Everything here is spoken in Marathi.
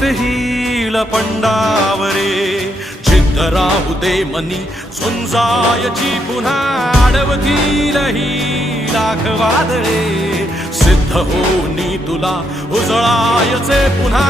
जित हिल पंडावरे जिद्द राहू दे मनी झुंजायची पुन्हा अडवतील ही लाख वादळे सिद्ध होनी तुला उजळायचे पुन्हा